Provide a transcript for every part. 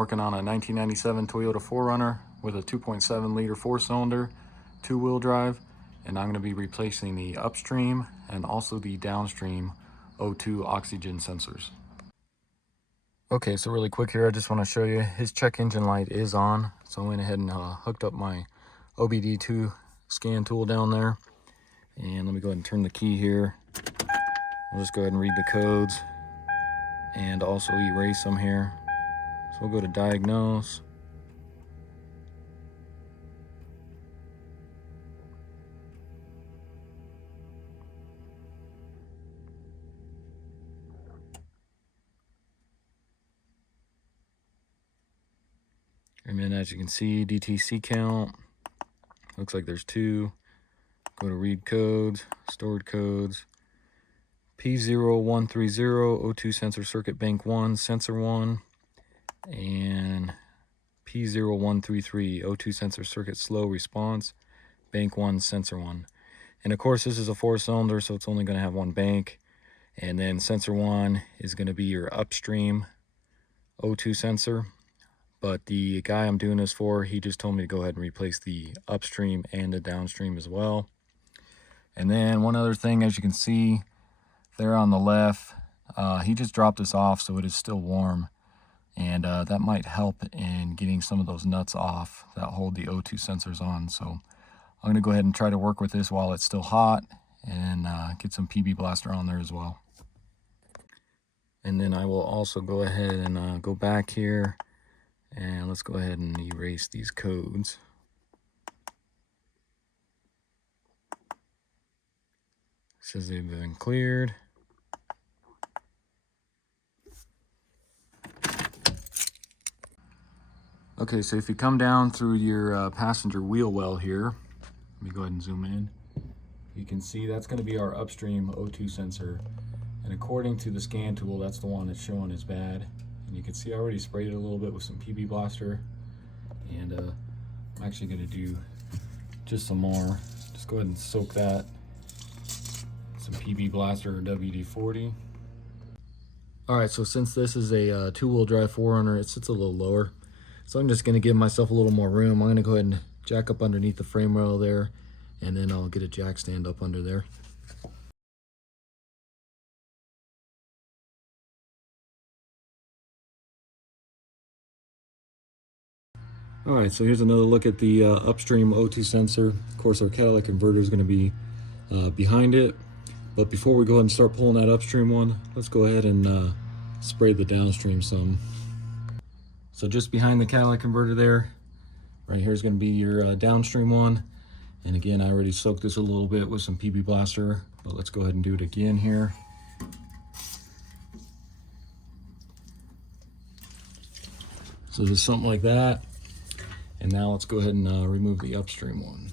Working on a 1997 Toyota 4Runner with a 2.7 liter 4-cylinder, 2-wheel drive, and I'm going to be replacing the Upstream and also the Downstream O2 oxygen sensors. Okay, so really quick here, I just want to show you his check engine light is on. So I went ahead and hooked up my OBD2 scan tool down there. And let me go ahead and turn the key here. I'll just go ahead and read the codes and also erase them here. So we'll go to diagnose. And then as you can see, DTC count, looks like there's 2. Go to read codes, stored codes. P0130, O2 sensor circuit bank 1, sensor 1. And P0133, O2 sensor circuit slow response, bank 1, sensor 1. And of course this is a 4-cylinder, so it's only going to have 1 bank. And then sensor 1 is going to be your Upstream O2 sensor. But the guy I'm doing this for, he just told me to go ahead and replace the Upstream and the Downstream as well. And then one other thing, as you can see there on the left, he just dropped this off, so it is still warm. And that might help in getting some of those nuts off that hold the O2 sensors on. So I'm going to go ahead and try to work with this while it's still hot and get some PB Blaster on there as well. And then I will also go ahead and go back here and let's go ahead and erase these codes. It says they've been cleared. Okay, so if you come down through your passenger wheel well here, let me go ahead and zoom in. You can see that's going to be our Upstream O2 sensor. And according to the scan tool, that's the one that's showing is bad. And you can see I already sprayed it a little bit with some PB Blaster. And I'm actually going to do just some more. Just go ahead and soak that. Some PB Blaster or WD-40. Alright, so since this is a 2-wheel drive 4Runner, it sits a little lower. So I'm just going to give myself a little more room. I'm going to go ahead and jack up underneath the frame rail there, and then I'll get a jack stand up under there. Alright, so here's another look at the Upstream O2 sensor. Of course, our catalytic converter is going to be behind it. But before we go ahead and start pulling that Upstream one, let's go ahead and spray the Downstream some. So just behind the catalytic converter there, right here is going to be your Downstream one. And again, I already soaked this a little bit with some PB Blaster, but let's go ahead and do it again here. So just something like that. And now let's go ahead and remove the Upstream one.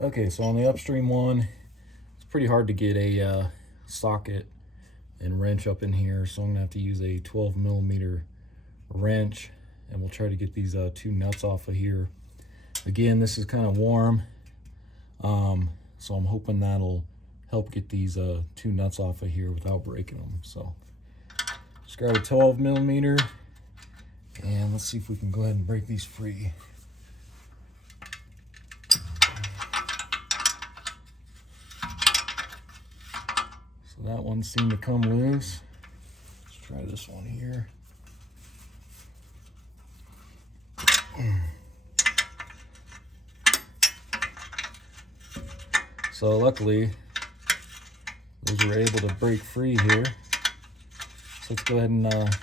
Okay, so on the Upstream one, it's pretty hard to get a socket and wrench up in here, so I'm going to have to use a 12mm wrench, and we'll try to get these 2 nuts off of here. Again, this is kind of warm, so I'm hoping that'll help get these 2 nuts off of here without breaking them. So just grab a 12mm, and let's see if we can go ahead and break these free. So that one seemed to come loose. Let's try this one here. So luckily, those were able to break free here. So let's go ahead and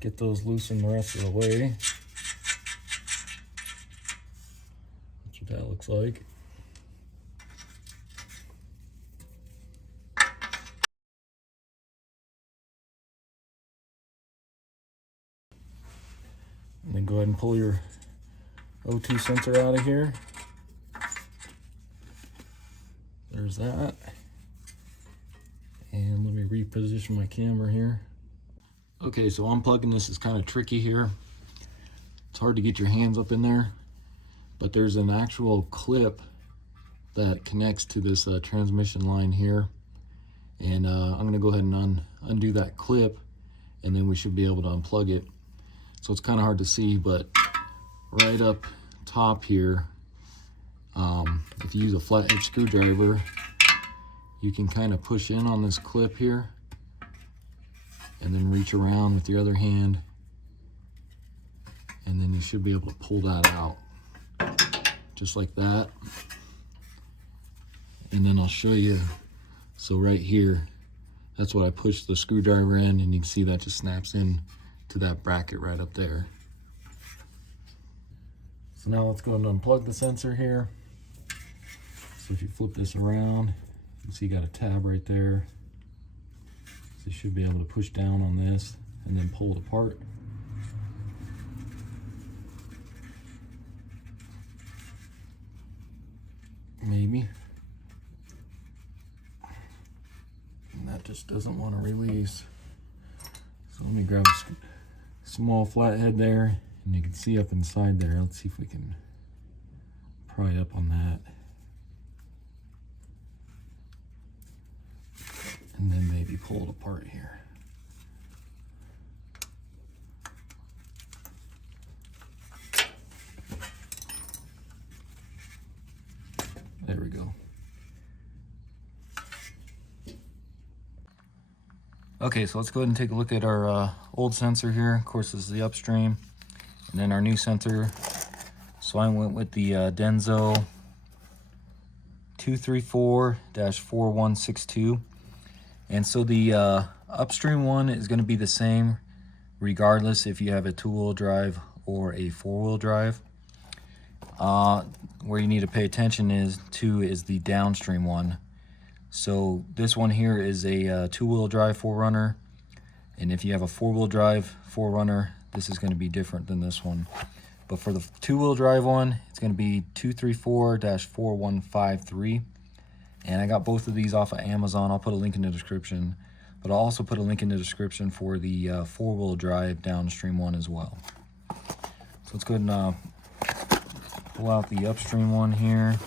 get those loosened the rest of the way. That's what that looks like. And then go ahead and pull your O2 sensor out of here. There's that. And let me reposition my camera here. Okay, so unplugging this is kind of tricky here. It's hard to get your hands up in there, but there's an actual clip that connects to this transmission line here. And I'm gonna go ahead and undo that clip, and then we should be able to unplug it. so it's kind of hard to see, but right up top here, if you use a flathead screwdriver, you can kind of push in on this clip here and then reach around with your other hand, and then you should be able to pull that out just like that. And then I'll show you. So right here, that's what I pushed the screwdriver in, and you can see that just snaps in to that bracket right up there. So now let's go and unplug the sensor here. So if you flip this around, you can see you got a tab right there. So you should be able to push down on this and then pull it apart. Maybe. And that just doesn't want to release. So let me grab a small flathead there, and you can see up inside there. Let's see if we can pry up on that. And then maybe pull it apart here. There we go. Okay, so let's go ahead and take a look at our old sensor here. Of course, this is the Upstream. And then our new sensor. So I went with the Denso 234-4162. And so the Upstream one is going to be the same regardless if you have a two-wheel drive or a four-wheel drive. Where you need to pay attention is the Downstream one. So this one here is a two-wheel drive 4Runner, and if you have a four-wheel drive 4Runner, this is going to be different than this one. But for the two-wheel drive one, it's going to be 234-4153. And I got both of these off of Amazon. I'll put a link in the description, but I'll also put a link in the description for the four-wheel drive Downstream one as well. So let's go ahead and pull out the Upstream one here.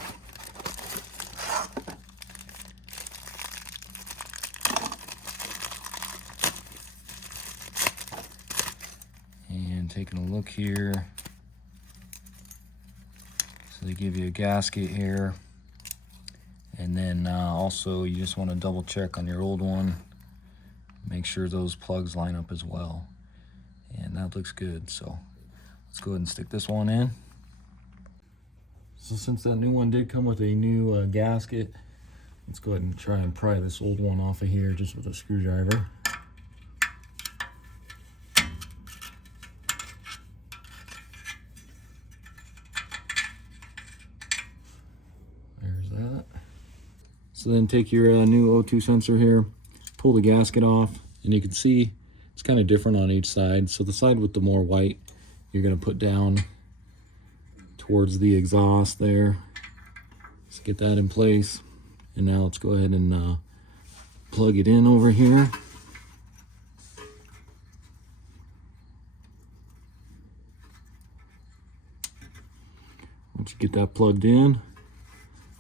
And taking a look here. So they give you a gasket here. And then also you just want to double check on your old one. Make sure those plugs line up as well. And that looks good. So let's go ahead and stick this one in. So since that new one did come with a new gasket, let's go ahead and try and pry this old one off of here just with a screwdriver. There's that. So then take your new O2 sensor here, pull the gasket off, and you can see it's kind of different on each side. So the side with the more white, you're going to put down towards the exhaust there. Let's get that in place. And now let's go ahead and plug it in over here. Once you get that plugged in,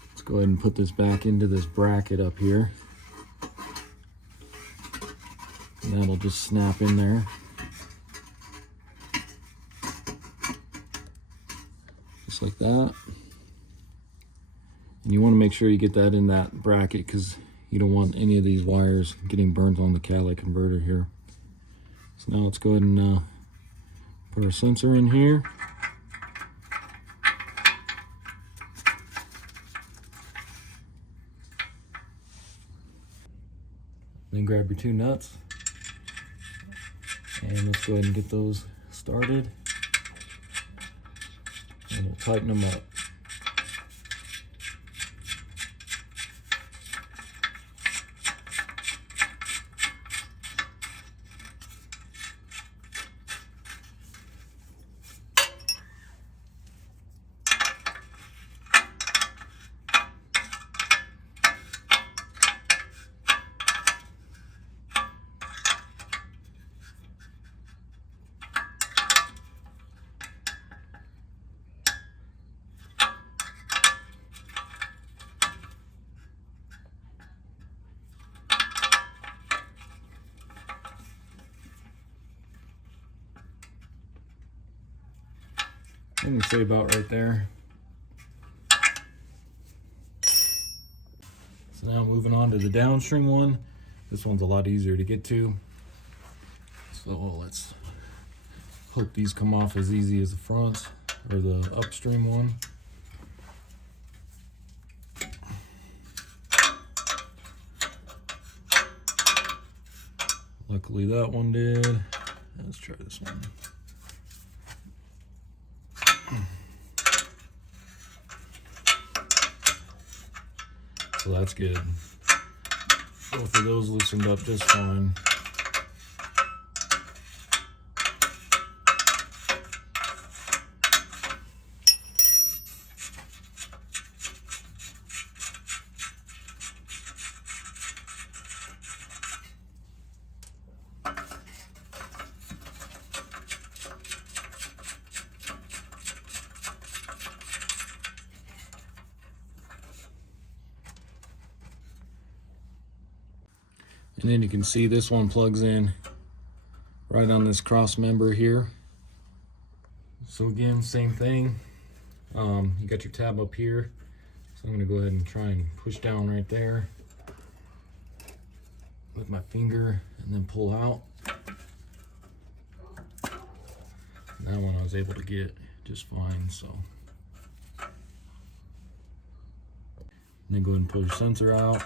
let's go ahead and put this back into this bracket up here. And that'll just snap in there. Just like that. And you want to make sure you get that in that bracket because you don't want any of these wires getting burnt on the catalytic converter here. So now let's go ahead and put our sensor in here. Then grab your two nuts. And let's go ahead and get those started. And we'll tighten them up. I'm gonna say about right there. So now moving on to the downstream one. This one's a lot easier to get to. So let's hope these come off as easy as the front or the upstream one. Luckily that one did. Let's try this one. So that's good. Both of those loosened up just fine. And then you can see this one plugs in right on this cross member here. So again, same thing. You got your tab up here. So I'm gonna go ahead and try and push down right there with my finger and then pull out. And that one I was able to get just fine, so. And then go ahead and pull your sensor out.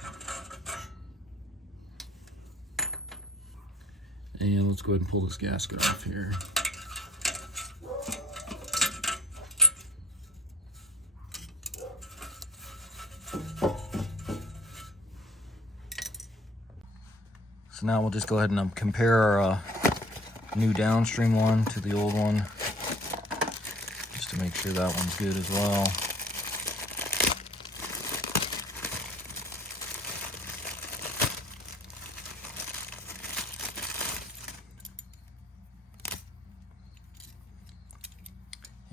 And let's go ahead and pull this gasket off here. So now we'll just go ahead and compare our new downstream one to the old one, just to make sure that one's good as well.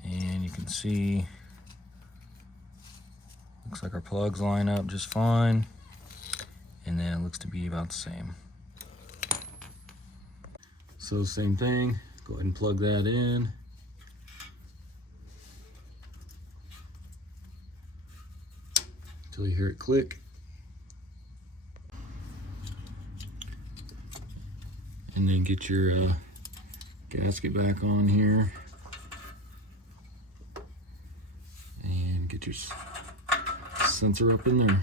And you can see, looks like our plugs line up just fine, and then it looks to be about the same. So same thing, go ahead and plug that in. Until you hear it click. And then get your gasket back on here. And get your sensor up in there.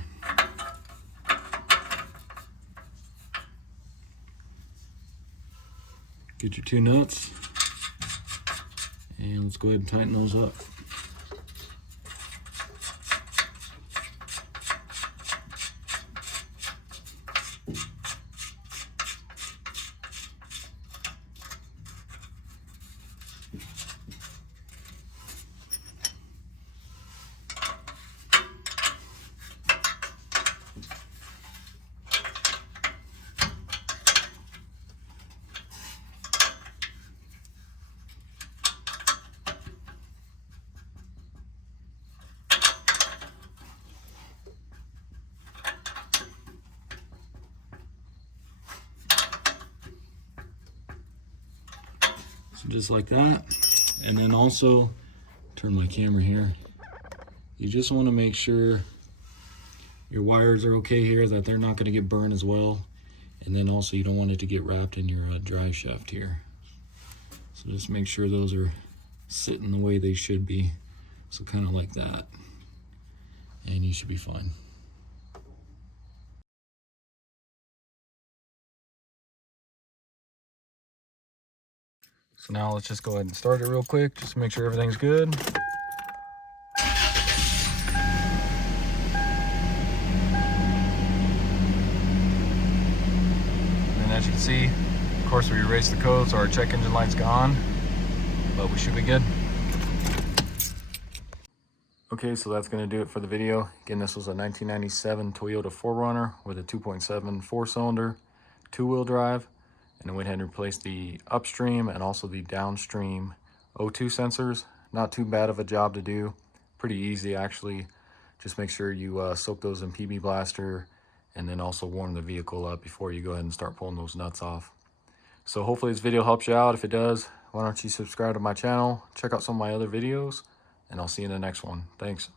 Get your two nuts, and let's go ahead and tighten those up. So just like that. And then also, turn my camera here. You just want to make sure your wires are okay here, that they're not going to get burned as well. And then also you don't want it to get wrapped in your drive shaft here. So just make sure those are sitting the way they should be. So kind of like that. And you should be fine. So now let's just go ahead and start it real quick, just to make sure everything's good. And as you can see, of course we erased the code, so our check engine light's gone, but we should be good. Okay, so that's gonna do it for the video. Again, this was a 1997 Toyota 4Runner with a 2.7 4-cylinder, 2-wheel drive. And I went ahead and replaced the upstream and also the downstream O2 sensors. Not too bad of a job to do. Pretty easy actually. Just make sure you soak those in PB Blaster and then also warm the vehicle up before you go ahead and start pulling those nuts off. So hopefully this video helps you out. If it does, why don't you subscribe to my channel, check out some of my other videos, and I'll see you in the next one. Thanks.